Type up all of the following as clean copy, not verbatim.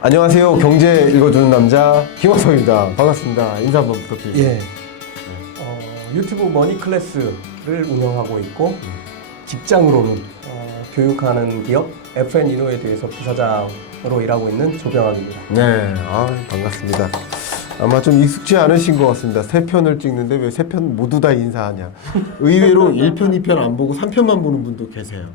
안녕하세요. 경제 읽어주는 남자 김원석입니다. 반갑습니다. 인사 한번 부탁드립니다. 예. 유튜브 머니클래스를 운영하고 있고 직장으로는 교육하는 기업 FN인노에 대해서 부사장으로 일하고 있는 조병학입니다. 네, 반갑습니다. 아마 좀 익숙지 않으신 것 같습니다. 3편을 찍는데 왜 3편 모두 다 인사하냐. 의외로 1편, 2편 안 보고 3편만 보는 분도 계세요.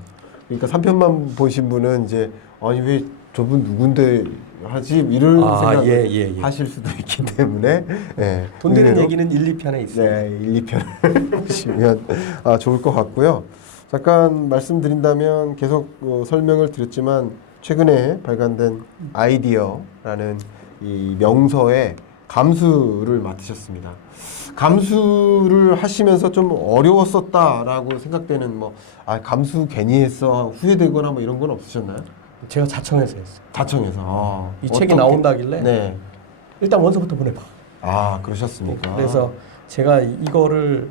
그러니까 3편만 보신 분은 이제 아니 왜 저분 누군데 하지? 이런 생각을 하실 수도 있기 때문에 네, 돈 되는 얘기는 1, 2편에 있습니다. 네, 1, 2편을 보시면 좋을 것 같고요. 잠깐 말씀드린다면 계속 설명을 드렸지만 최근에 발간된 아이디어라는 이 명서에 감수를 맡으셨습니다. 감수를 하시면서 좀 어려웠었다라고 생각되는 감수 괜히 했어 후회되거나 이런 건 없으셨나요? 제가 자청해서 했어요. 자청해서 이 책이 나온다길래 네. 일단 원서부터 보내봐. 그러셨습니까? 그래서 제가 이거를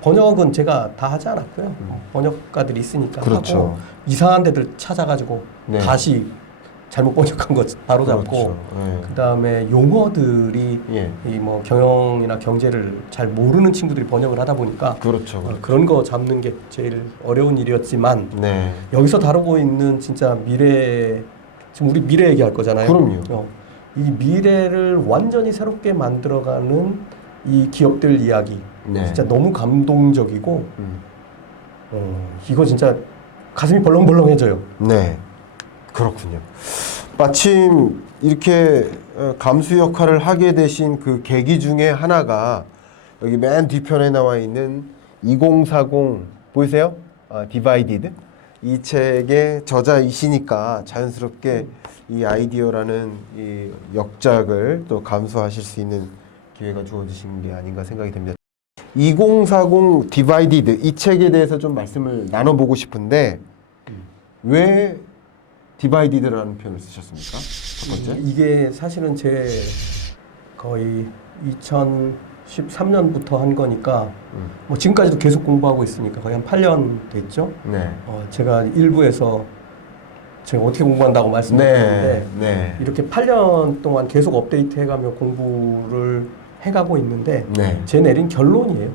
번역은 제가 다 하지 않았고요. 번역가들이 있으니까 그렇죠. 하고 이상한 데들 찾아가지고 네. 다시 잘못 번역한 거 바로 잡고 그렇죠. 네. 그다음에 용어들이 이 경영이나 경제를 잘 모르는 친구들이 번역을 하다 보니까 그렇죠. 그런 거 잡는 게 제일 어려운 일이었지만 네. 여기서 다루고 있는 진짜 미래, 지금 우리 미래 얘기할 거잖아요. 그럼요. 이 미래를 완전히 새롭게 만들어가는 이 기업들 이야기 네. 진짜 너무 감동적이고 이거 진짜 가슴이 벌렁벌렁해져요. 네, 그렇군요. 마침 이렇게 감수 역할을 하게 되신 그 계기 중에 하나가 여기 맨 뒤편에 나와 있는 2040 보이세요? 디바이디드 이 책의 저자이시니까 자연스럽게 이 아이디어라는 이 역작을 또 감수하실 수 있는 기회가 주어지신 게 아닌가 생각이 됩니다. 2040 디바이디드 이 책에 대해서 좀 말씀을 나눠보고 싶은데 왜 디바이디드라는 표현을 쓰셨습니까? 첫 번째. 이게 사실은 제 거의 2013년부터 한 거니까 지금까지도 계속 공부하고 있으니까 거의 한 8년 됐죠. 네. 제가 일부에서 제가 어떻게 공부한다고 말씀드렸는데 네. 이렇게 8년 동안 계속 업데이트해가며 공부를 해가고 있는데 네. 제 내린 결론이에요.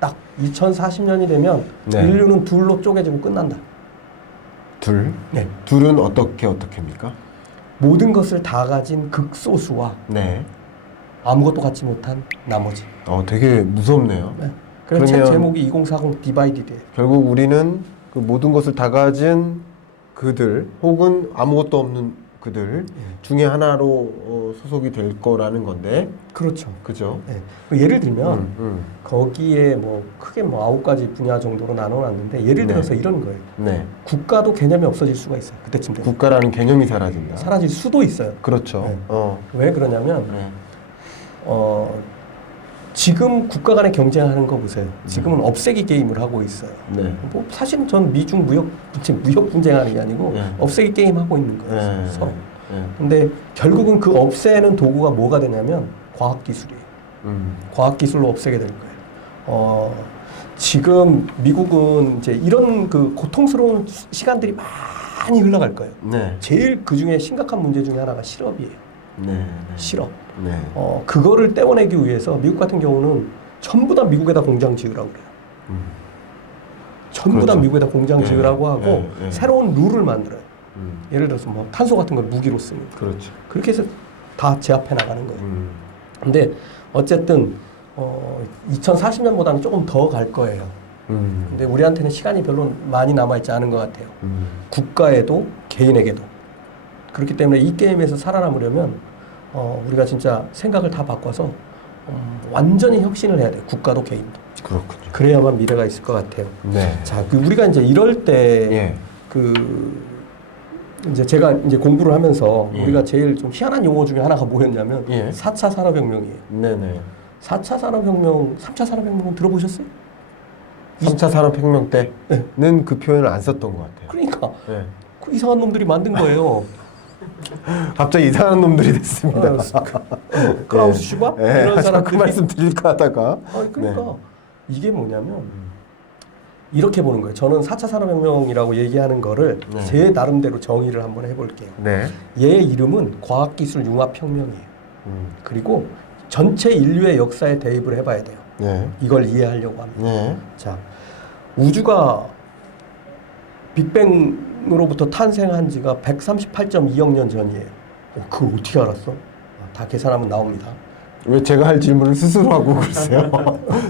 딱 2040년이 되면 네. 인류는 둘로 쪼개지고 끝난다. 둘? 네. 둘은 어떻게입니까? 모든 것을 다 가진 극소수와 네. 아무것도 갖지 못한 나머지. 되게 무섭네요. 네. 그래서 책 그러면 제목이 2040 디바이디드예요. 결국 우리는 그 모든 것을 다 가진 그들 혹은 아무것도 없는 그들 중에 하나로 소속이 될 거라는 건데. 그렇죠. 그죠? 네. 예를 들면 거기에 크게 9가지 분야 정도로 나눠놨는데 예를 들어서 이런 거예요. 네. 국가도 개념이 없어질 수가 있어요. 그때쯤 되면. 국가라는 개념이 사라진다. 사라질 수도 있어요. 그렇죠. 네. 왜 그러냐면 네. 지금 국가 간의 경쟁하는 거 보세요. 지금은 없애기 게임을 하고 있어요. 네. 사실은 전 미중 무역 분쟁하는 게 아니고 없애기 게임 하고 있는 거예요. 서로. 근데 결국은 그 없애는 도구가 뭐가 되냐면 과학기술이에요. 과학기술로 없애게 될 거예요. 지금 미국은 이제 이런 그 고통스러운 시간들이 많이 흘러갈 거예요. 네. 제일 그 중에 심각한 문제 중에 하나가 실업이에요. 네. 실업. 네. 그거를 떼어내기 위해서 미국 같은 경우는 전부 다 미국에다 공장 지으라고 그래요. 전부 다 그렇죠. 미국에다 공장 지으라고 하고 새로운 룰을 만들어요. 예를 들어서 탄소 같은 걸 무기로 쓰는. 그렇죠. 그렇게 해서 다 제압해 나가는 거예요. 근데 어쨌든 2040년보다는 조금 더 갈 거예요. 근데 우리한테는 시간이 별로 많이 남아있지 않은 것 같아요. 국가에도 개인에게도. 그렇기 때문에 이 게임에서 살아남으려면 우리가 진짜 생각을 다 바꿔서 완전히 혁신을 해야 돼요. 국가도 개인도. 그렇군요. 그래야만 미래가 있을 것 같아요. 네. 자, 우리가 이제 이럴 때 이제 제가 이제 공부를 하면서 우리가 제일 좀 희한한 용어 중에 하나가 뭐였냐면 4차 산업혁명이에요. 네네. 4차 산업혁명, 3차 산업혁명 들어보셨어요? 3차 산업혁명 때는 그 표현을 안 썼던 것 같아요. 그러니까 네. 그 이상한 놈들이 만든 거예요. 갑자기 이상한 놈들이 됐습니다. 크라우스 슈밥 이런 그 사람들이 말씀 드릴까 하다가 그러니까 이게 뭐냐면 이렇게 보는 거예요. 저는 4차 산업혁명이라고 얘기하는 거를 네. 제 나름대로 정의를 한번 해볼게요. 네. 얘의 이름은 과학기술 융합혁명이에요. 그리고 전체 인류의 역사에 대입을 해봐야 돼요. 네. 이걸 이해하려고 합니다. 네. 자, 우주가 빅뱅으로부터 탄생한 지가 138.2억 년 전이에요. 그걸 어떻게 알았어? 다 계산하면 나옵니다. 왜 제가 할 질문을 스스로 하고 그러세요?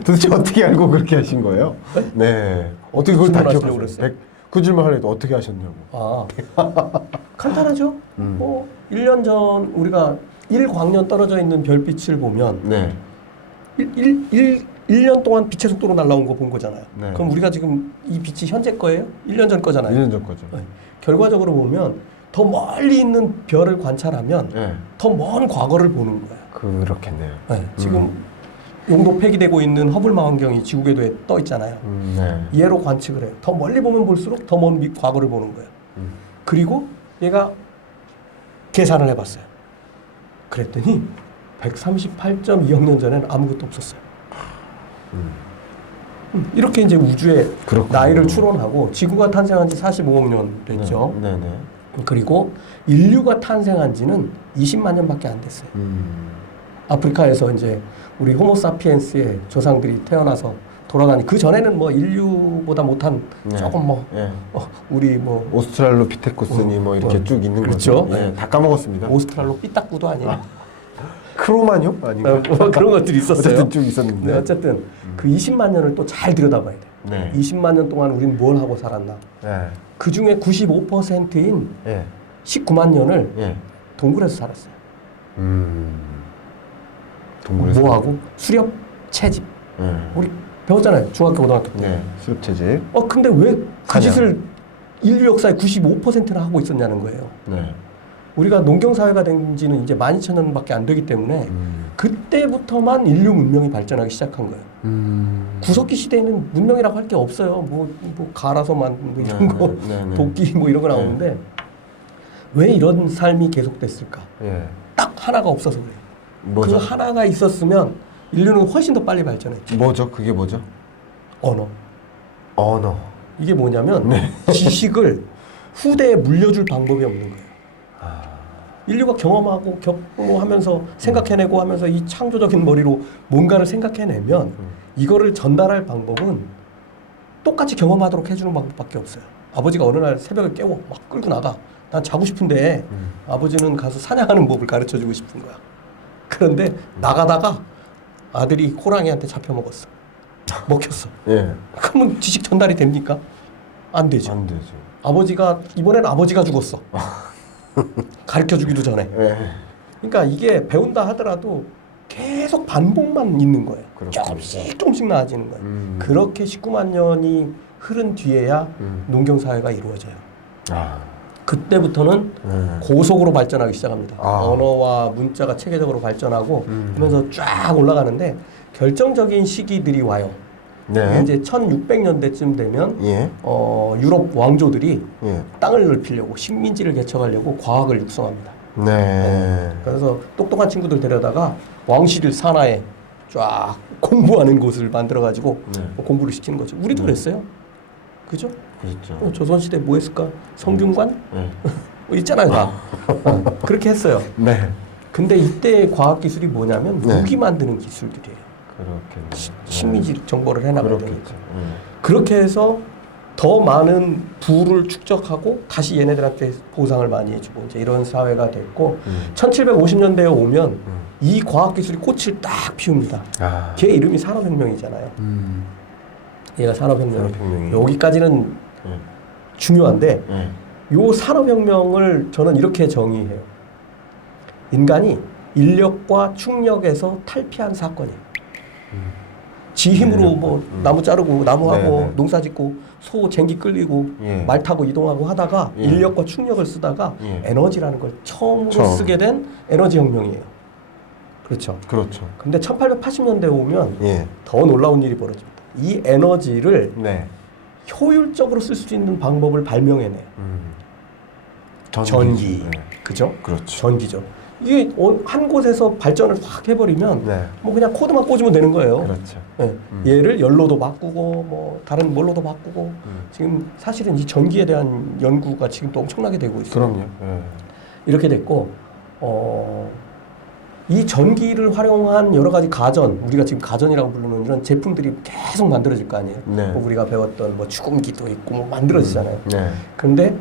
도대체 어떻게 알고 그렇게 하신 거예요? 네. 어떻게 그걸 다 질문하시려고 기억하세요? 그랬어요? 그 질문 하려도 어떻게 하셨냐고. 아, 간단하죠? 뭐 1년 전 우리가 1광년 떨어져 있는 별빛을 보면 네. 1년 동안 빛의 속도로 날아온 거 본 거잖아요. 네. 그럼 우리가 지금 이 빛이 현재 거예요? 1년 전 거잖아요. 1년 전 거죠. 네. 결과적으로 보면 더 멀리 있는 별을 관찰하면 네. 더 먼 과거를 보는 거예요. 그렇겠네요. 네. 지금 용도 폐기되고 있는 허블 망원경이 지구 궤도에 떠 있잖아요. 네. 얘로 관측을 해요. 더 멀리 보면 볼수록 더 먼 과거를 보는 거예요. 그리고 얘가 계산을 해봤어요. 그랬더니 138.2억 년 전에는 아무것도 없었어요. 이렇게 이제 우주의 그렇군요. 나이를 추론하고 지구가 탄생한 지 45억 년 됐죠. 네. 네. 그리고 인류가 탄생한 지는 20만 년밖에 안 됐어요. 아프리카에서 이제 우리 호모사피엔스의 조상들이 태어나서 돌아다니 그 전에는 뭐 인류보다 못한 네. 조금 뭐 네. 우리 뭐 오스트랄로피테쿠스니 뭐 이렇게 쭉 있는 그렇죠. 거죠. 네. 다 까먹었습니다. 오스트랄로 삐딱구도 아니에요. 크로마뇨 아닌가? 뭐 그런 것들이 있었어요. 어쨌든 쭉 있었는데. 네, 어쨌든 그 20만 년을 또 잘 들여다봐야 돼. 네. 20만 년 동안 우리는 뭘 하고 살았나? 네. 그 중에 95%인 네. 19만 년을 네. 동굴에서 살았어요. 동굴에서. 뭐 하고? 수렵, 채집. 네. 우리 배웠잖아요. 중학교, 고등학교 때. 네. 수렵체질. 근데 왜 그 사냥. 짓을 인류 역사의 95%나 하고 있었냐는 거예요. 네. 우리가 농경 사회가 된 지는 이제 12,000년밖에 안 되기 때문에 그때부터만 인류 문명이 발전하기 시작한 거예요. 구석기 시대에는 문명이라고 할 게 없어요. 뭐 갈아서만 뭐 이런 거, 네. 도끼 뭐 이런 거 나오는데 왜 이런 삶이 계속됐을까? 예. 딱 하나가 없어서 그래요. 뭐죠? 그 하나가 있었으면 인류는 훨씬 더 빨리 발전했죠. 뭐죠? 그게 뭐죠? 언어. 언어. 이게 뭐냐면 지식을 후대에 물려줄 방법이 없는 거예요. 인류가 경험하고 하면서 생각해내고 하면서 이 창조적인 머리로 뭔가를 생각해내면 이거를 전달할 방법은 똑같이 경험하도록 해주는 방법밖에 없어요. 아버지가 어느 날 새벽에 깨워 막 끌고 나가. 난 자고 싶은데 아버지는 가서 사냥하는 법을 가르쳐주고 싶은 거야. 그런데 나가다가 아들이 호랑이한테 잡혀 먹었어. 먹혔어. 예. 그러면 지식 전달이 됩니까? 안 되죠. 안 되죠. 이번에는 아버지가 죽었어. 가르쳐주기도 전에. 예. 그러니까 이게 배운다 하더라도 계속 반복만 있는 거예요. 그렇군요. 조금씩 나아지는 거예요. 그렇게 19만 년이 흐른 뒤에야 농경 사회가 이루어져요. 그때부터는 고속으로 발전하기 시작합니다. 언어와 문자가 체계적으로 발전하고 하면서 쫙 올라가는데 결정적인 시기들이 와요. 네. 이제 1600년대쯤 되면 예. 유럽 왕조들이 예. 땅을 넓히려고 식민지를 개척하려고 과학을 육성합니다. 네. 그래서 똑똑한 친구들 데려다가 왕실 산하에 쫙 공부하는 곳을 만들어가지고 공부를 시키는 거죠. 우리도 그랬어요. 그죠? 그렇죠. 조선시대 뭐 했을까? 성균관? 네. 있잖아요, 다. 그렇게 했어요. 네. 근데 이때 과학기술이 뭐냐면 무기 만드는 기술들이에요. 그렇겠네. 식민지 정보를 해나가야 그렇겠죠. 되니까. 그렇게 해서 더 많은 부를 축적하고 다시 얘네들한테 보상을 많이 해주고 이제 이런 사회가 됐고 1750년대에 오면 이 과학기술이 꽃을 딱 피웁니다. 걔 이름이 산업혁명이잖아요. 얘가 산업혁명. 여기까지는 중요한데 요 산업혁명을 저는 이렇게 정의해요. 인간이 인력과 충력에서 탈피한 사건이에요. 지 힘으로 뭐 나무 자르고 나무하고 농사 짓고 소 쟁기 끌리고 말 타고 이동하고 하다가 인력과 충력을 쓰다가 에너지라는 걸 처음으로 쓰게 된 에너지 혁명이에요. 그렇죠. 그렇죠. 근데 1880년대에 오면 더 놀라운 일이 벌어집니다. 이 에너지를 효율적으로 쓸 수 있는 방법을 발명해내요. 전기. 그죠? 그렇죠. 전기죠. 이게 한 곳에서 발전을 확 해버리면 네. 뭐 그냥 코드만 꽂으면 되는 거예요. 그렇죠. 네. 얘를 열로도 바꾸고 뭐 다른 뭘로도 바꾸고 지금 사실은 이 전기에 대한 연구가 지금 또 엄청나게 되고 있어요. 그럼요. 네. 이렇게 됐고 이 전기를 활용한 여러 가지 가전, 우리가 지금 가전이라고 부르는 이런 제품들이 계속 만들어질 거 아니에요. 네. 뭐 우리가 배웠던 뭐 축음기도 있고 뭐 만들어지잖아요. 네. 그런데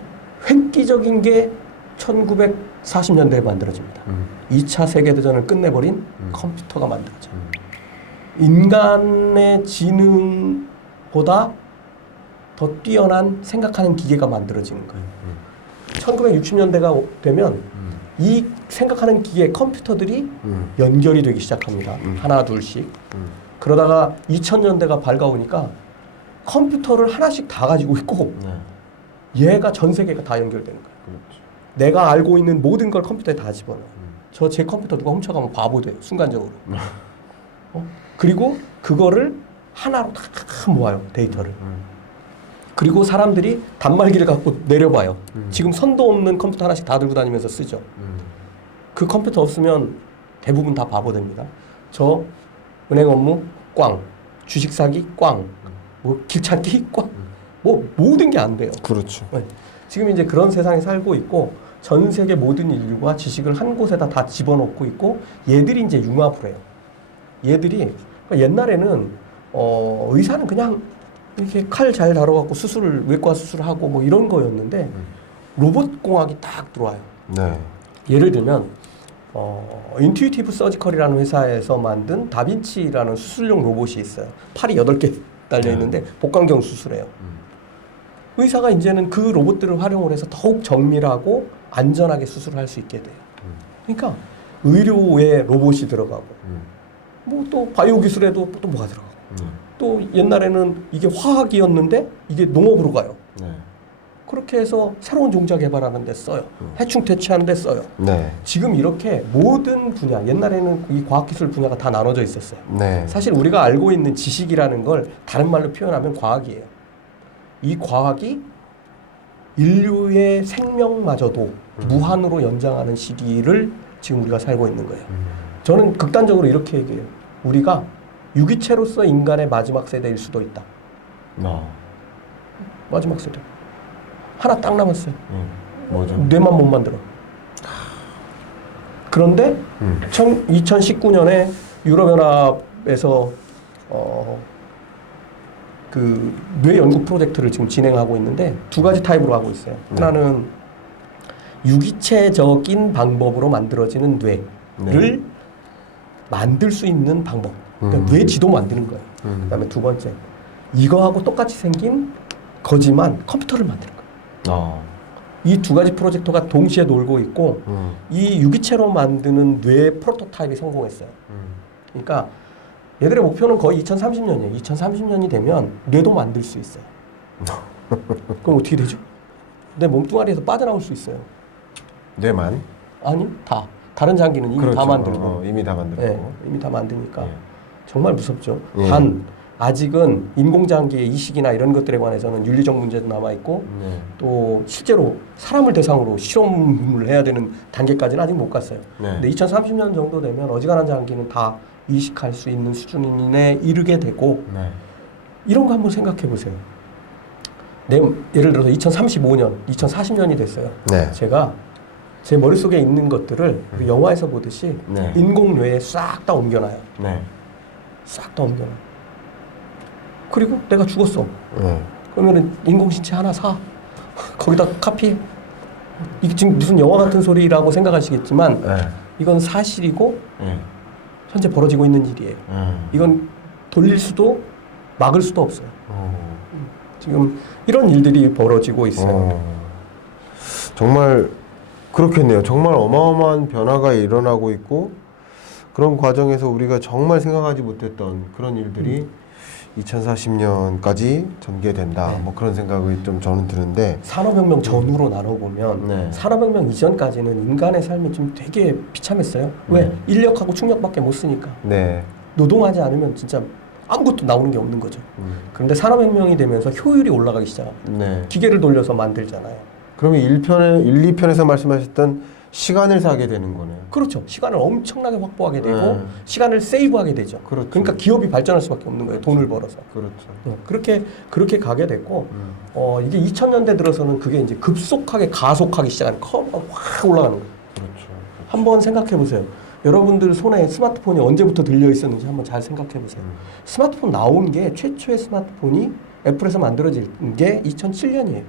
획기적인 게 1940년대에 만들어집니다. 2차 세계대전을 끝내버린 컴퓨터가 만들어져요. 인간의 지능보다 더 뛰어난 생각하는 기계가 만들어지는 거예요. 1960년대가 되면 이 생각하는 기계, 컴퓨터들이 연결이 되기 시작합니다. 하나, 둘씩. 그러다가 2000년대가 밝아오니까 컴퓨터를 하나씩 다 가지고 있고 얘가 전 세계가 다 연결되는 거예요. 그렇죠. 내가 알고 있는 모든 걸 컴퓨터에 다 집어넣어요. 저 제 컴퓨터 누가 훔쳐가면 바보 돼요. 순간적으로. 그리고 그거를 하나로 다 모아요. 데이터를. 그리고 사람들이 단말기를 갖고 내려봐요. 지금 선도 없는 컴퓨터 하나씩 다 들고 다니면서 쓰죠. 그 컴퓨터 없으면 대부분 다 바보 됩니다. 저 은행 업무 꽝, 주식 사기 꽝, 뭐 길 찾기 꽝, 뭐 모든 게 안 돼요. 그렇죠. 네. 지금 이제 그런 세상에 살고 있고 전 세계 모든 인류가 지식을 한 곳에다 다 집어넣고 있고 얘들이 이제 융합을 해요. 얘들이 그러니까 옛날에는 의사는 그냥 이렇게 칼 잘 다뤄갖고 외과 수술하고 뭐 이런 거였는데 로봇 공학이 딱 들어와요. 네. 예를 들면 인투이티브 서지컬이라는 회사에서 만든 다빈치라는 수술용 로봇이 있어요. 팔이 8개 달려 있는데 복강경 수술해요. 의사가 이제는 그 로봇들을 활용을 해서 더욱 정밀하고 안전하게 수술을 할 수 있게 돼요. 그러니까 의료에 로봇이 들어가고 뭐 또 바이오 기술에도 또 뭐가 들어가고 또 옛날에는 이게 화학이었는데 이게 농업으로 가요. 네. 그렇게 해서 새로운 종자 개발하는 데 써요. 해충 퇴치하는 데 써요. 네. 지금 이렇게 모든 분야, 옛날에는 이 과학기술 분야가 다 나눠져 있었어요. 네. 사실 우리가 알고 있는 지식이라는 걸 다른 말로 표현하면 과학이에요. 이 과학이 인류의 생명마저도 무한으로 연장하는 시기를 지금 우리가 살고 있는 거예요. 저는 극단적으로 이렇게 얘기해요. 우리가 유기체로서 인간의 마지막 세대일 수도 있다. 마지막 세대. 하나 딱 남았어요. 뭐죠? 뇌만 못 만들어. 그런데 2019년에 유럽연합에서 그 뇌 연구 프로젝트를 지금 진행하고 있는데 두 가지 타입으로 하고 있어요. 하나는 유기체적인 방법으로 만들어지는 뇌를 만들 수 있는 방법. 그러니까 뇌 지도 만드는 거예요. 그다음에 두 번째, 이거하고 똑같이 생긴 거지만 컴퓨터를 만드는 거예요. 이 두 가지 프로젝트가 동시에 놀고 있고 이 유기체로 만드는 뇌 프로토타입이 성공했어요. 그러니까 얘들의 목표는 거의 2030년이에요. 2030년이 되면 뇌도 만들 수 있어요. 그럼 어떻게 되죠? 내 몸뚱아리에서 빠져나올 수 있어요. 뇌만? 아니, 다. 다른 장기는 이미 그렇죠. 다 만들고. 이미 다 만들고. 네, 이미 다 만드니까. 예. 정말 무섭죠. 예. 단, 아직은 인공장기의 이식이나 이런 것들에 관해서는 윤리적 문제도 남아있고 또 실제로 사람을 대상으로 실험을 해야 되는 단계까지는 아직 못 갔어요. 근데 2030년 정도 되면 어지간한 장기는 다 이식할 수 있는 수준에 이르게 되고 이런 거 한번 생각해 보세요. 예를 들어서 2035년, 2040년이 됐어요. 네. 제가 제 머릿속에 있는 것들을 영화에서 보듯이 인공뇌에 싹 다 옮겨놔요. 싹 다 옮겨놔요. 그리고 내가 죽었어. 그러면은 인공신체 하나 사. 거기다 카피해. 이게 지금 무슨 영화 같은 소리라고 생각하시겠지만 이건 사실이고 현재 벌어지고 있는 일이에요. 이건 돌릴 수도 막을 수도 없어요. 지금 이런 일들이 벌어지고 있어요. 정말 그렇겠네요. 정말 어마어마한 변화가 일어나고 있고 그런 과정에서 우리가 정말 생각하지 못했던 그런 일들이 2040년까지 전개된다. 뭐 그런 생각이 좀 저는 드는데 산업혁명 전후로 나눠보면 산업혁명 이전까지는 인간의 삶이 좀 되게 비참했어요. 왜? 인력하고 충력밖에 못 쓰니까. 노동하지 않으면 진짜 아무것도 나오는 게 없는 거죠. 그런데 산업혁명이 되면서 효율이 올라가기 시작합니다. 기계를 돌려서 만들잖아요. 그러면 1, 2편에서 말씀하셨던 시간을 사게 되는 거네요. 그렇죠. 시간을 엄청나게 확보하게 되고 네. 시간을 세이브하게 되죠. 그렇죠. 그러니까 기업이 발전할 수밖에 없는 거예요. 돈을 벌어서. 그렇죠. 그렇게 가게 됐고 이게 2000년대 들어서는 그게 이제 급속하게 가속하기 시작하는 커브가 확 올라가는 거예요. 그렇죠. 한번 생각해 보세요. 여러분들 손에 스마트폰이 언제부터 들려 있었는지 한번 잘 생각해 보세요. 스마트폰 나온 게 최초의 스마트폰이 애플에서 만들어진 게 2007년이에요.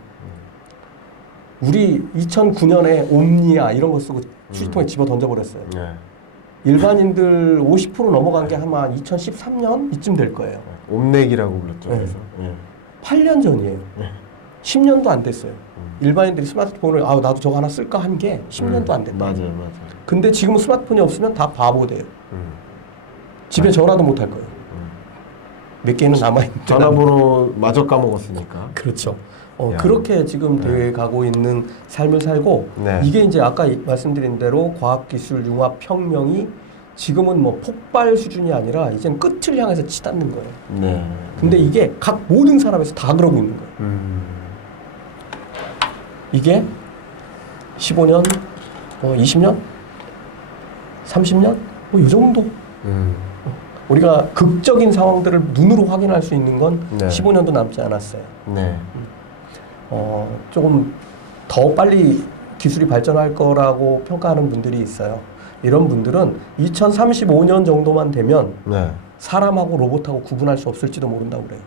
우리 2009년에 옴니아 이런 거 쓰고 휴지통에 집어 던져버렸어요. 네. 일반인들 50% 넘어간 게 아마 2013년 이쯤 될 거예요. 옴넥이라고 불렀죠. 네. 그래서. 예. 8년 전이에요. 네. 10년도 안 됐어요. 일반인들이 스마트폰을 나도 저거 하나 쓸까 한 게 10년도 안 됐다. 맞아요. 근데 지금은 스마트폰이 없으면 다 바보 돼요. 집에 전화도 못 할 거예요. 몇 개는 남아있는데. 전화번호 마저 까먹었으니까. 그렇죠. 야. 그렇게 지금 돼 가고 있는 삶을 살고 네. 이게 이제 아까 말씀드린 대로 과학기술 융합혁명이 지금은 뭐 폭발 수준이 아니라 이제는 끝을 향해서 치닫는 거예요. 네. 근데 이게 각 모든 사람에서 다 그러고 있는 거예요. 이게 15년, 20년, 30년, 이 정도. 우리가 극적인 상황들을 눈으로 확인할 수 있는 건 네. 15년도 남지 않았어요. 네. 조금 더 빨리 기술이 발전할 거라고 평가하는 분들이 있어요. 이런 분들은 2035년 정도만 되면 네. 사람하고 로봇하고 구분할 수 없을지도 모른다고 그래요.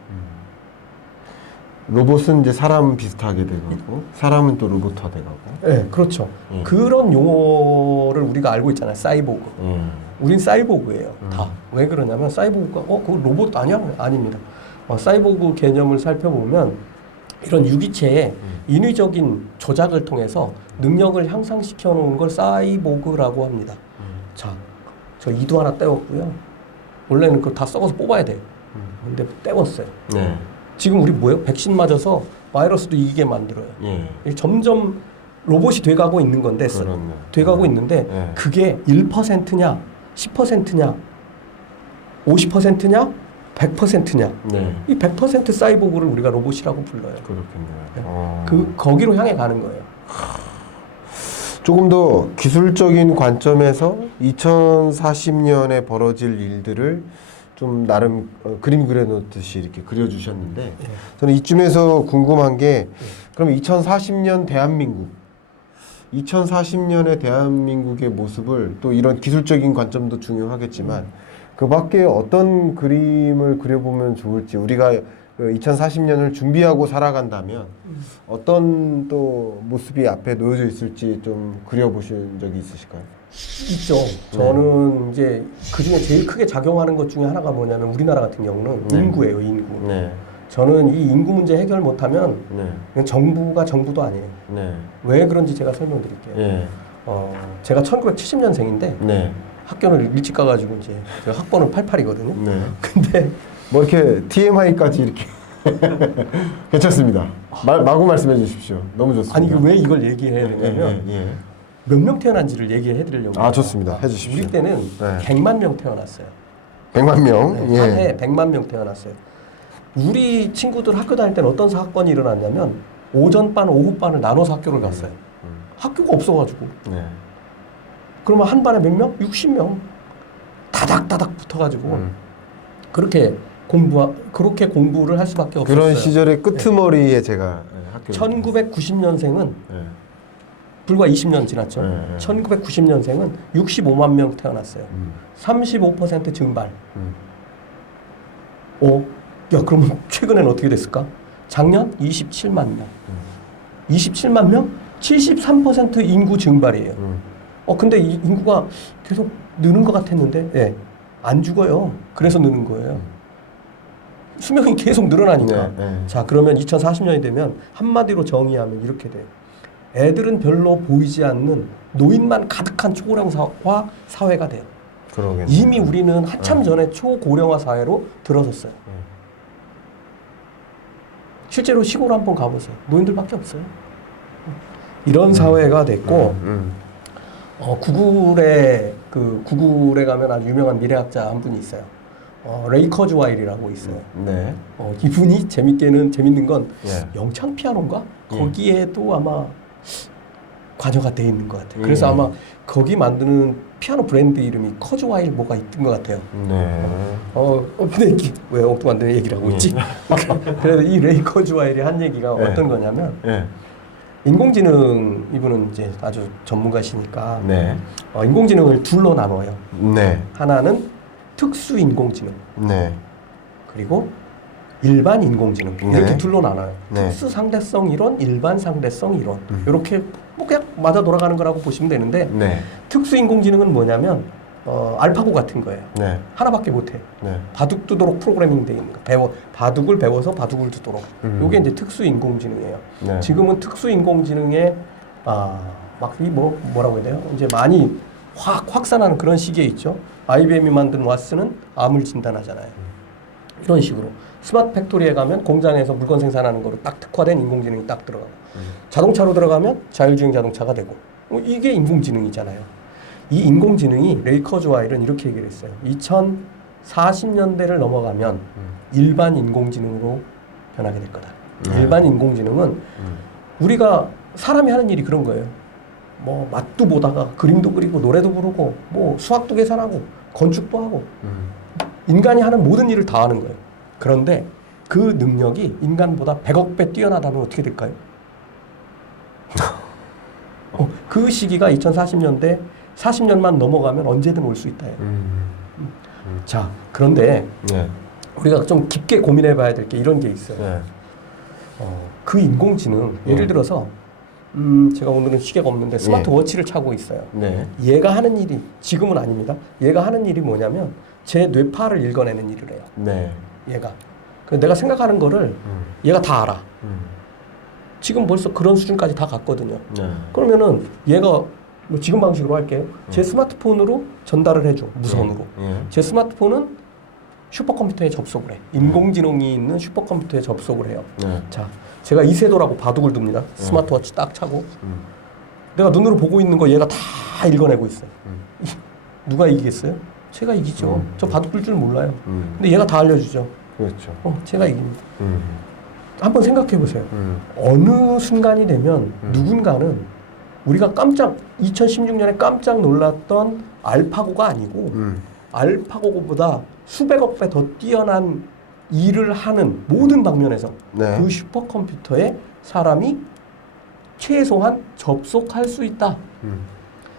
로봇은 이제 사람 비슷하게 돼가고 사람은 또 로봇화 돼가고. 네, 그렇죠. 그런 용어를 우리가 알고 있잖아요. 사이보그. 우린 사이보그예요. 다. 왜 그러냐면 사이보그가 그거 로봇 아니야? 아닙니다. 사이보그 개념을 살펴보면 이런 유기체의 인위적인 조작을 통해서 능력을 향상시켜 놓은 걸 사이보그라고 합니다. 자, 저 이도 하나 떼었고요. 원래는 그거 다 썩어서 뽑아야 돼요. 근데 떼었어요. 네. 지금 우리 뭐예요? 백신 맞아서 바이러스도 이기게 만들어요. 이게 점점 로봇이 돼가고 있는 건데 돼가고 있는데 네. 그게 1%냐 10%냐 50%냐 100%냐 네. 이 100% 사이보그를 우리가 로봇이라고 불러요. 그렇군요. 거기로 향해 가는 거예요. 조금 더 기술적인 관점에서 2040년에 벌어질 일들을 좀 나름 그림 그려놓듯이 이렇게 그려주셨는데 저는 이쯤에서 궁금한 게 그럼 2040년 대한민국 2040년의 대한민국의 모습을 또 이런 기술적인 관점도 중요하겠지만 그 밖에 어떤 그림을 그려보면 좋을지 우리가 2040년을 준비하고 살아간다면 어떤 또 모습이 앞에 놓여져 있을지 좀 그려보신 적이 있으실까요? 있죠. 저는 이제 그 중에 제일 크게 작용하는 것 중에 하나가 뭐냐면 우리나라 같은 경우는 인구예요, 인구. 네. 저는 이 인구 문제 해결 못하면 네. 그냥 정부가 정부도 아니에요. 네. 왜 그런지 제가 설명드릴게요. 네. 제가 1970년생인데 네. 학교를 일찍 가가지고 이제 제가 학번은 88이거든요. 네. 근데 뭐 이렇게 TMI까지 이렇게 괜찮습니다. 마구 말씀해 주십시오. 너무 좋습니다. 아니 이게 왜 이걸 얘기해야 되냐면 예. 몇 명 태어난지를 얘기해 드리려고. 좋습니다. 해주십시오. 우리 때는 네. 100만 명 태어났어요. 100만 명. 네, 한 해 100만 명 태어났어요. 우리 친구들 학교 다닐 때는 어떤 사건이 일어났냐면 오전반, 오후반을 나눠서 학교를 갔어요. 학교가 없어가지고. 네. 그러면 한 반에 몇 명? 60명. 다닥다닥 붙어가지고 그렇게 공부를 할 수밖에 없었어요. 그런 시절의 끄트머리에 제가 학교 1990년생은 불과 20년 지났죠. 1990년생은 65만 명 태어났어요. 35% 증발. 야, 그러면 최근에는 어떻게 됐을까? 작년 27만 명. 27만 명? 73% 인구 증발이에요. 근데 이 인구가 계속 느는 것 같았는데, 안 죽어요. 그래서 느는 거예요. 수명이 계속 늘어나니까. 자, 그러면 2040년이 되면 한마디로 정의하면 이렇게 돼요. 애들은 별로 보이지 않는 노인만 가득한 초고령화 사회가 돼요. 그러겠네요. 이미 우리는 한참 전에 초고령화 사회로 들어섰어요. 실제로 시골 한번 가보세요. 노인들밖에 없어요. 이런 사회가 됐고 구글에 가면 아주 유명한 미래학자 한 분이 있어요. 레이 커즈와일이라고 있어요. 네. 이분이 재밌는 건 예. 영창 피아노인가? 거기에도 아마 관여가 돼 있는 것 같아요. 그래서 아마 거기 만드는 피아노 브랜드 이름이 커즈와일 뭐가 있던 것 같아요. 네. 근데 왜 엉뚱한 데 얘기를 하고 있지? 그래서 이 레이 커즈와일이 한 얘기가 네. 어떤 거냐면 네. 인공지능 이분은 이제 아주 전문가시니까 네. 인공지능을 둘로 나눠요. 네. 하나는 특수 인공지능 네. 그리고 일반 인공지능 네. 이렇게 둘로 나눠요. 네. 특수 상대성 이론, 일반 상대성 이론 이렇게 뭐 그냥 맞아 돌아가는 거라고 보시면 되는데 네. 특수 인공지능은 뭐냐면 알파고 같은 거예요. 네. 하나밖에 못해. 네. 바둑 두도록 프로그래밍 돼 있는 거. 바둑을 배워서 바둑을 두도록. 요게 이제 특수 인공지능이에요. 네. 지금은 특수 인공지능에 막 이 뭐라고 해야 돼요? 이제 많이 확산하는 그런 시기에 있죠. IBM이 만든 와스는 암을 진단하잖아요. 이런 식으로 스마트 팩토리에 가면 공장에서 물건 생산하는 거로 딱 특화된 인공지능이 딱 들어가고 자동차로 들어가면 자율주행 자동차가 되고 이게 인공지능이잖아요. 이 인공지능이 레이 커즈와일은 이렇게 얘기를 했어요. 2040년대를 넘어가면 일반 인공지능으로 변하게 될 거다. 일반 인공지능은 우리가 사람이 하는 일이 그런 거예요. 뭐 맛도 보다가 그림도 그리고 노래도 부르고 뭐 수학도 계산하고 건축도 하고 인간이 하는 모든 일을 다 하는 거예요. 그런데 그 능력이 인간보다 100억 배 뛰어나다면 어떻게 될까요? 그 시기가 2040년대 40년만 넘어가면 언제든 올 수 있다. 자, 그런데 네. 우리가 좀 깊게 고민해 봐야 될 게 이런 게 있어요. 네. 그 인공지능, 예를 들어서 제가 오늘은 시계가 없는데 스마트워치를 차고 있어요. 네. 얘가 하는 일이 지금은 아닙니다. 얘가 하는 일이 뭐냐면 제 뇌파를 읽어내는 일을 해요. 네. 얘가. 그 내가 생각하는 거를 얘가 다 알아. 지금 벌써 그런 수준까지 다 갔거든요. 네. 그러면은 얘가 뭐 지금 방식으로 할게요. 제 스마트폰으로 전달을 해줘. 무선으로. 제 스마트폰은 슈퍼컴퓨터에 접속을 해. 인공지능이 있는 슈퍼컴퓨터에 접속을 해요. 네. 자, 제가 이세돌하고 바둑을 둡니다. 스마트워치 딱 차고. 내가 눈으로 보고 있는 거 얘가 다 읽어내고 있어요. 누가 이기겠어요? 제가 이기죠. 저 바둑 둘 줄 몰라요. 근데 얘가 다 알려주죠. 그렇죠. 제가 이깁니다. 한번 생각해 보세요. 음. 어느 순간이 되면 누군가는 우리가 2016년에 깜짝 놀랐던 알파고가 아니고 알파고보다 수백억 배 더 뛰어난 일을 하는 모든 방면에서 네. 그 슈퍼컴퓨터에 사람이 최소한 접속할 수 있다.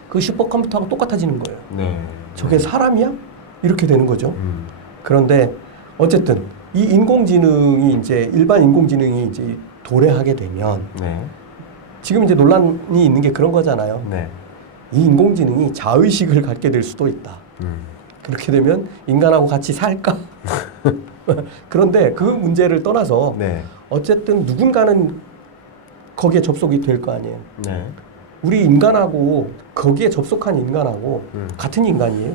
그 슈퍼컴퓨터하고 똑같아지는 거예요. 네. 저게 사람이야? 이렇게 되는 거죠. 그런데 어쨌든 이 인공지능이 이제 일반 인공지능이 이제 도래하게 되면 네. 지금 이제 논란이 있는 게 그런 거잖아요. 네. 이 인공지능이 자의식을 갖게 될 수도 있다. 그렇게 되면 인간하고 같이 살까? 그런데 그 문제를 떠나서 네. 어쨌든 누군가는 거기에 접속이 될 거 아니에요. 네. 우리 인간하고 거기에 접속한 인간하고 같은 인간이에요?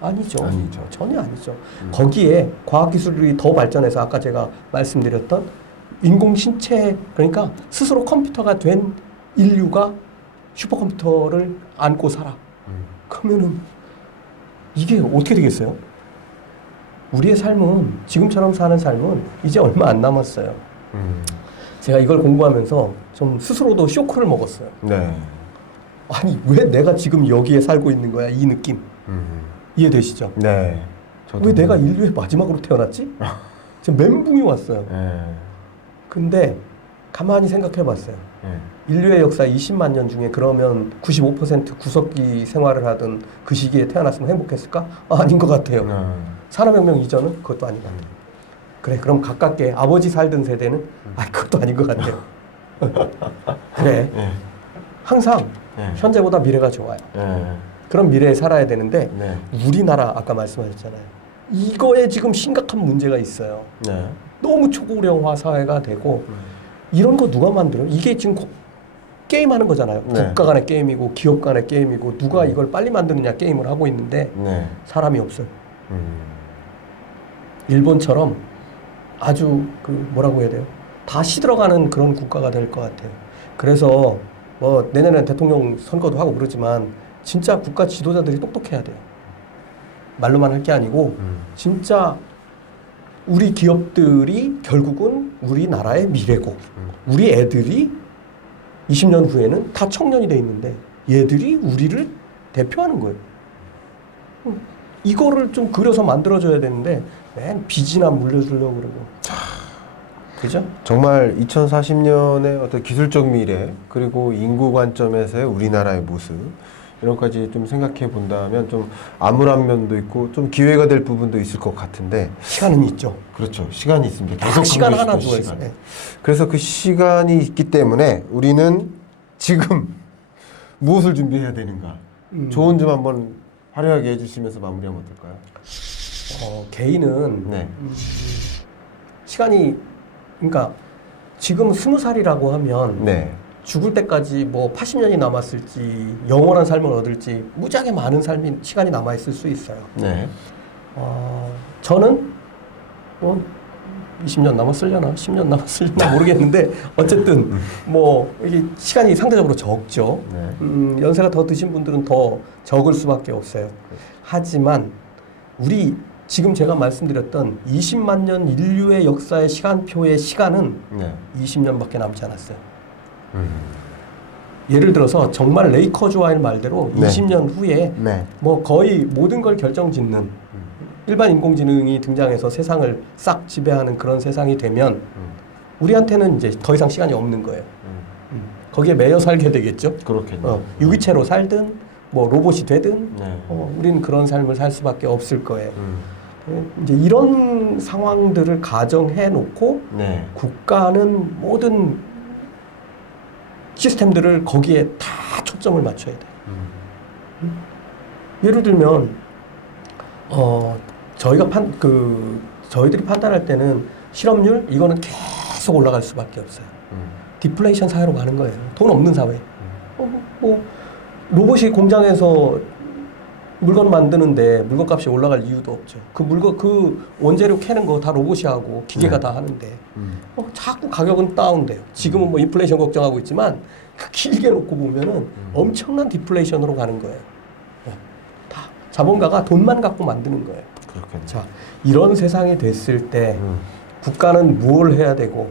아니죠. 아니죠. 전혀 아니죠. 거기에 과학기술이 더 발전해서 아까 제가 말씀드렸던 인공신체 그러니까 스스로 컴퓨터가 된 인류가 슈퍼컴퓨터를 안고 살아. 그러면은 이게 어떻게 되겠어요? 우리의 삶은 지금처럼 사는 삶은 이제 얼마 안 남았어요. 제가 이걸 공부하면서 좀 스스로도 쇼크를 먹었어요. 네. 아니 왜 내가 지금 여기에 살고 있는 거야? 이 느낌 이해되시죠? 네. 저도 왜 내가 인류의 마지막으로 태어났지? 지금 멘붕이 왔어요. 네. 근데 가만히 생각해 봤어요. 네. 인류의 역사 20만 년 중에 그러면 95% 구석기 생활을 하던 그 시기에 태어났으면 행복했을까? 아닌 것 같아요. 산업혁명 이전은 그것도 아닌 것 같아요. 그래 그럼 가깝게 아버지 살던 세대는 그것도 아닌 것 같아요. 그래 네. 항상 네. 현재보다 미래가 좋아요. 네. 그런 미래에 살아야 되는데 네. 우리나라 아까 말씀하셨잖아요. 이거에 지금 심각한 문제가 있어요. 네. 너무 초고령화 사회가 되고 이런 거 누가 만들어요? 이게 지금 게임하는 거잖아요. 네. 국가 간의 게임이고 기업 간의 게임이고 누가 이걸 빨리 만드느냐 게임을 하고 있는데 네. 사람이 없어요. 일본처럼 아주 그 뭐라고 해야 돼요? 다 시들어가는 그런 국가가 될 것 같아요. 그래서 뭐 내년에 대통령 선거도 하고 그러지만 진짜 국가 지도자들이 똑똑해야 돼요. 말로만 할 게 아니고 진짜 우리 기업들이 결국은 우리나라의 미래고 우리 애들이 20년 후에는 다 청년이 돼 있는데 얘들이 우리를 대표하는 거예요. 이거를 좀 그려서 만들어줘야 되는데 맨 빚이나 물려주려고 그러고. 그죠? 정말 2040년의 어떤 기술적 미래 그리고 인구 관점에서의 우리나라의 모습 이런 것까지 좀 생각해 본다면 좀 암울한 면도 있고 좀 기회가 될 부분도 있을 것 같은데 시간은 있죠. 그렇죠. 시간이 있습니다. 계속 시간 함께 하나 있을 누워 시간. 있어요. 그래서 그 시간이 있기 때문에 우리는 지금 무엇을 준비해야 되는가? 조언 좀 한번 화려하게 해주시면서 마무리하면 어떨까요? 개인은 네. 시간이 그러니까 지금 20살이라고 하면 네. 죽을 때까지 뭐 80년이 남았을지 영원한 삶을 얻을지 무지하게 많은 시간이 남아 있을 수 있어요. 네. 저는 뭐 20년 남았으려나 10년 남았으려나 모르겠는데 어쨌든 뭐 이게 시간이 상대적으로 적죠. 네. 연세가 더 드신 분들은 더 적을 수밖에 없어요. 하지만 우리 지금 제가 말씀드렸던 20만 년 인류의 역사의 시간표의 시간은 네. 20년밖에 남지 않았어요. 예를 들어서 정말 레이 커즈와일 말대로 네. 20년 후에 네. 뭐 거의 모든 걸 결정짓는 일반 인공지능이 등장해서 세상을 싹 지배하는 그런 세상이 되면 우리한테는 이제 더 이상 시간이 없는 거예요. 거기에 매여 살게 되겠죠. 그렇겠네요. 유기체로 살든 뭐 로봇이 되든 네. 우리는 그런 삶을 살 수밖에 없을 거예요. 이제 이런 상황들을 가정해 놓고 네. 국가는 모든 시스템들을 거기에 다 초점을 맞춰야 돼요. 예를 들면 저희들이 판단할 때는 실업률 이거는 계속 올라갈 수밖에 없어요. 디플레이션 사회로 가는 거예요. 돈 없는 사회. 뭐 로봇이 공장에서 물건 만드는데 물건값이 올라갈 이유도 없죠. 그 원재료 캐는 거 다 로봇이 하고 기계가 네. 다 하는데 자꾸 가격은 다운돼요. 지금은 뭐 인플레이션 걱정하고 있지만 그 길게 놓고 보면은 엄청난 디플레이션으로 가는 거예요. 다 자본가가 돈만 갖고 만드는 거예요. 그렇겠네요. 자, 이런 세상이 됐을 때 국가는 뭘 해야 되고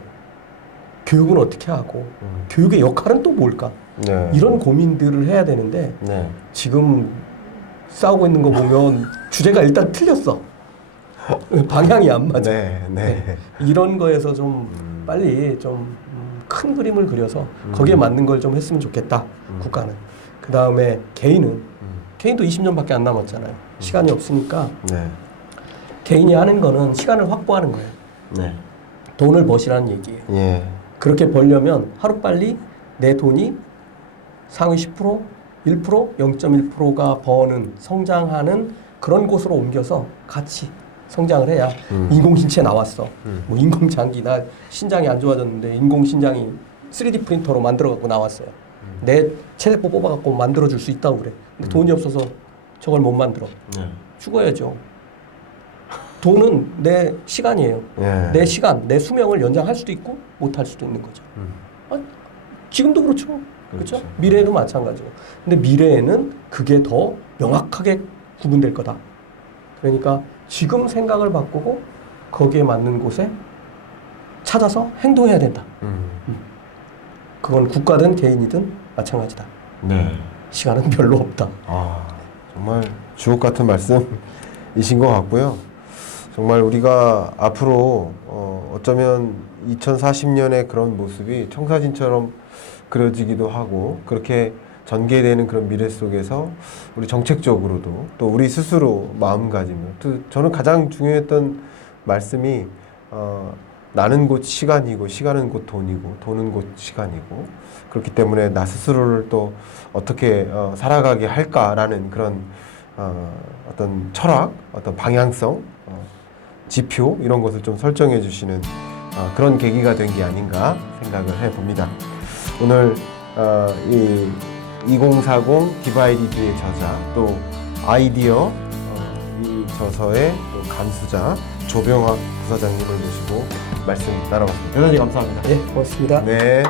교육은 어떻게 하고 교육의 역할은 또 뭘까? 네. 이런 고민들을 해야 되는데 네. 지금 싸우고 있는 거 보면 주제가 일단 틀렸어. 방향이 안 맞아. 네. 네. 이런 거에서 좀 빨리 좀 큰 그림을 그려서 거기에 맞는 걸 좀 했으면 좋겠다. 국가는. 그 다음에 개인도 20년밖에 안 남았잖아요. 시간이 없으니까 네. 개인이 하는 거는 시간을 확보하는 거예요. 네. 돈을 버시라는 얘기예요. 예. 그렇게 벌려면 하루빨리 내 돈이 상위 10%, 1%, 0.1%가 버는 성장하는 그런 곳으로 옮겨서 같이 성장을 해야 인공신체 나왔어. 뭐 인공장기 나 신장이 안 좋아졌는데 인공신장이 3D 프린터로 만들어 갖고 나왔어요. 내 체세포 뽑아 갖고 만들어 줄 수 있다고 그래. 근데 돈이 없어서 저걸 못 만들어. 네. 죽어야죠. 돈은 내 시간이에요. 예. 내 시간, 내 수명을 연장할 수도 있고 못 할 수도 있는 거죠. 지금도 그렇죠. 그렇죠. 그렇죠. 미래에도 마찬가지고. 근데 미래에는 그게 더 명확하게 구분될 거다. 그러니까 지금 생각을 바꾸고 거기에 맞는 곳에 찾아서 행동해야 된다. 그건 국가든 개인이든 마찬가지다. 네. 시간은 별로 없다. 아, 정말 주옥 같은 말씀이신 것 같고요. 정말 우리가 앞으로 어쩌면 2040년의 그런 모습이 청사진처럼 그려지기도 하고 그렇게 전개되는 그런 미래 속에서 우리 정책적으로도 또 우리 스스로 마음가짐을 또 저는 가장 중요했던 말씀이 나는 곧 시간이고 시간은 곧 돈이고 돈은 곧 시간이고 그렇기 때문에 나 스스로를 또 어떻게 살아가게 할까라는 그런 어떤 철학, 어떤 방향성, 지표 이런 것을 좀 설정해 주시는 그런 계기가 된 게 아닌가 생각을 해봅니다. 오늘 이 2040 디바이디드의 저자 또 아이디어 이 저서의 또 감수자 조병학 부사장님을 모시고 말씀 나눠봤습니다. 대단히 감사합니다. 예, 고맙습니다. 네.